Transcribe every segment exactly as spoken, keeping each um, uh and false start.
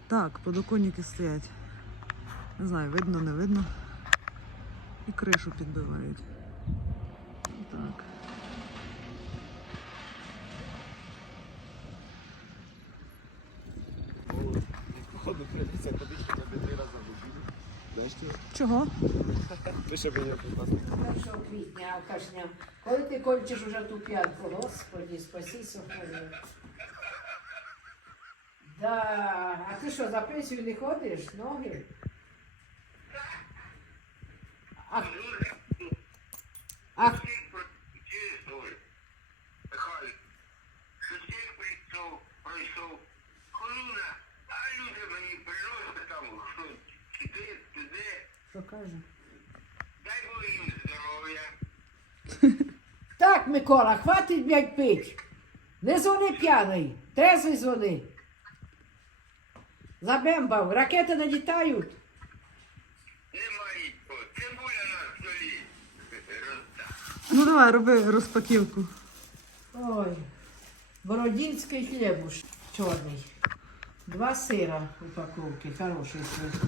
Так, подоконники стоять. Не знаю, видно, не видно. І кришу підбивають. Так. Походу прийдеться ходити хоча б три рази в неділю. Знаєш чого? Чого? Ви ще мені прекрасно. першого квітня, алкашня. Коли ти кончиш уже ту п'янку, Господи, спаси сохрани. Да, а ти що, за пенсію не ходиш? Ноги? А, а, Михайло, що день прийшов, пройшов, колюна, а люди мені приносять там, що туди, туди, що каже? дай Бог їм здоров'я. Так, Микола, хватить, блядь, пить. Не дзвони п'яний, трезвий дзвони. Забембав, ракети не літають. Немає нічого, тим більше на столі. Розда. Ну давай, роби розпаківку. Ой, бородінський хлібуш чорний. Два сира упаковки, хороший сир.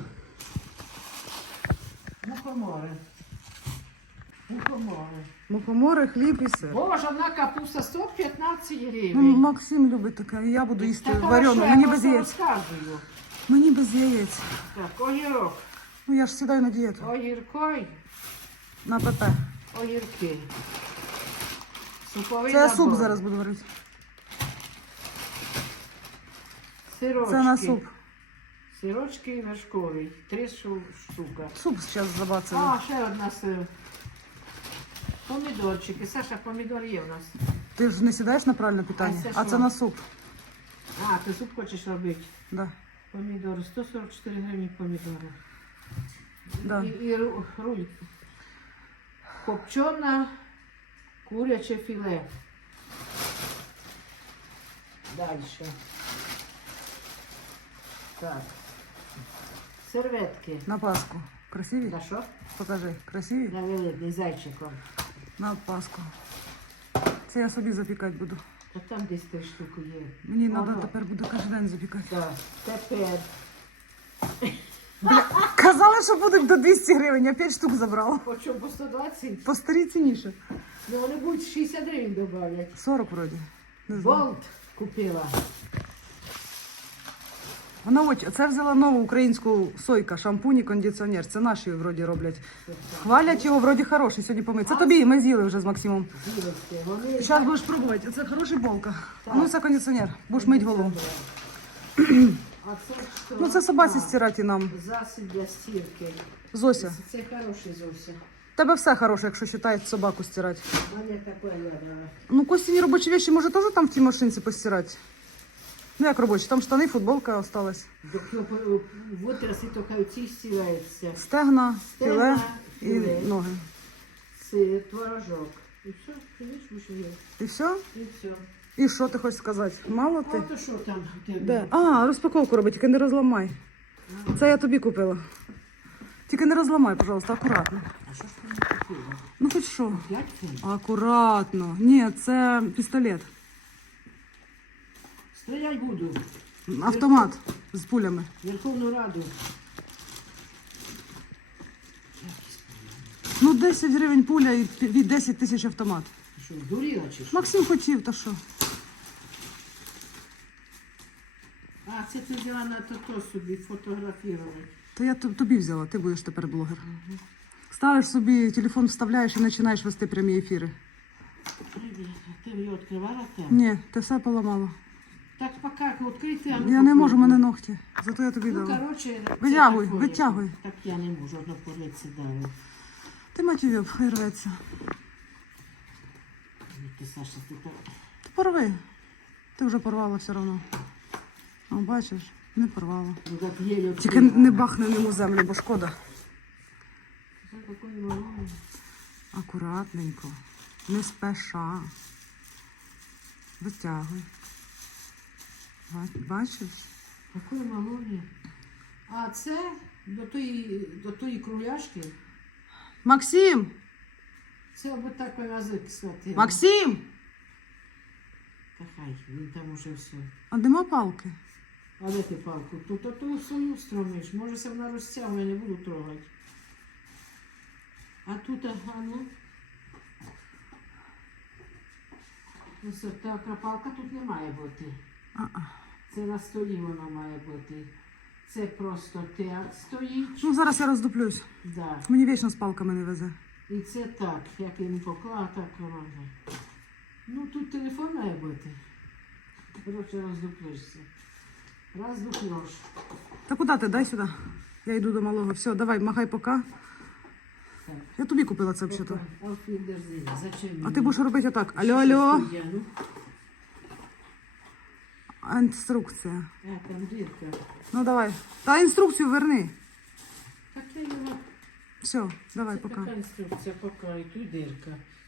Мухомори. Мухомори. Мухомори, хліб і сир. Боже, одна капуста сто п'ятнадцять Ну, гривень. Максим любить таке, і я буду їсти Та варену. хорошо, Мені я без просто яєць. розказую. Мені без яєць. Так, огірок. Ну я ж сідаю на дієту. Огіркой, На ПП. огірки. Суповий Це я набор. суп зараз буду варити. Сирочки. Це на суп. Сирочки вершкові. Три шу- штука. Суп зараз забацаю. А, ще одна сир. Помідорчики. Саша, помідор є в нас. Ти ж не сідаєш на правильне питання, А це а що? це на суп. А, ти суп хочеш робити? Да. Помідори. сто сорок чотири гривні помідори. Да. І, і ру- руль. Копчене куряче філе. Дальше. Так. Серветки. На Пасху. Красиві? На що? Покажи. Красиві? На великий зайчиком. На Пасху. Це я собі запікати буду. Та там десь три штуки є. Мені Воно. треба тепер буду кожен день запікати. Так. Тепер. Бля, казали, що будуть до двісті гривень, я п'ять штук забрала. По чому? По сто двадцять? По старій цінніше. Ну вони будуть шістдесят гривень добавлять. сорок вроді. Не знаю. Болт купила. Вона ось, це взяла нову українську сойка, шампунь і кондиціонер. Це наші вроді роблять. Хвалять його, вроді хороший, сьогодні помить. Це тобі, ми з'їли вже з Максимом. Дівочки, вони... Зараз будеш пробувати. Це хороший болка. А ну це кондиціонер. Будеш мить голову. А це що? Ну це собаці А, стирати нам. засіб для стірки. Зося. Це хороший Зося. В тебе все хороше, якщо вважаєш собаку стирати. У мене таке рядом. Ну Костіні робочі речі може теж там в тій машинці постирати? Ну як робочі? Там штани, футболка осталась. Витряси тільки ці стирається. Стегна, філе Стегна, і філе. ноги. Сир, творожок. І все, звісно, що є. І все? І все. І що ти хочеш сказати? Мало А ти? то що там? у тебе? Де? А, розпаковку робить, тільки не розламай. Це я тобі купила. Тільки не розламай, пожалуйста, акуратно. А що ж ти не купила? Ну хоч що. П'ять фунтів? Акуратно. Ні, це пістолет. Стріляй буду. Автомат з пулями. Верховну Раду. Ну десять гривень пуля і пі- десять тисяч автомат. Ти що, здуріла чи що? Максим хотів, та що? А, це ти взяла на то собі фотографувати. То я т- тобі взяла, ти будеш тепер блогер. Ставиш собі, телефон вставляєш і починаєш вести прямі ефіри. Привіт. Ти її відкривала там? Ні, ти все поламала. Так поки відкрити, а ну Я не попробуй. можу, в мене ногті. Зато я тобі Ну, дала. коротше, це Витягуй, таке. витягуй. Так я не можу, одно пориці дали. Ти матюйоб, хай рветься. Ти, Саша, ти так... Ти порви. Ти вже порвала все одно. О, бачиш, не порвала. Ну, так єлі Тільки відкрила. не бахни нему землю, бо шкода. Це какой малой. Акуратненько, не спеша. Витягуй. Ба- Бачиш? Какой малой. А це до тої, до тої кругляшки, Максим! це ось такий язик схватив. Максим! Та хай, він там уже все. А нема палки? А де ти палку? Тут а ту свою стромиш. Може се вона розтягує, не буду трогати. А тут, ага, ну. Ось така палка тут не має бути. А-а. Це на столі вона має бути. Це просто так стоїть. Ну, зараз я роздуплюсь. Да. Мені вічно з палками не везе. І це так, як я не поклала, так воно. Ну тут телефон має бути. Коротше, роздуплишся. Роздуплюш. Та куди ти? Дай сюди. Я йду до малого. Все, давай, махай пока. Так. Я тобі купила це взагалі. Алфіндерзин, зачем А мені? ти будеш робити отак. Алло, Що алло. це я, ну? Інструкція. А, там дірка. Ну давай. Та інструкцію верни. Так я його... Все, давай, Це пока. така інструкція, пока, і тут дірка.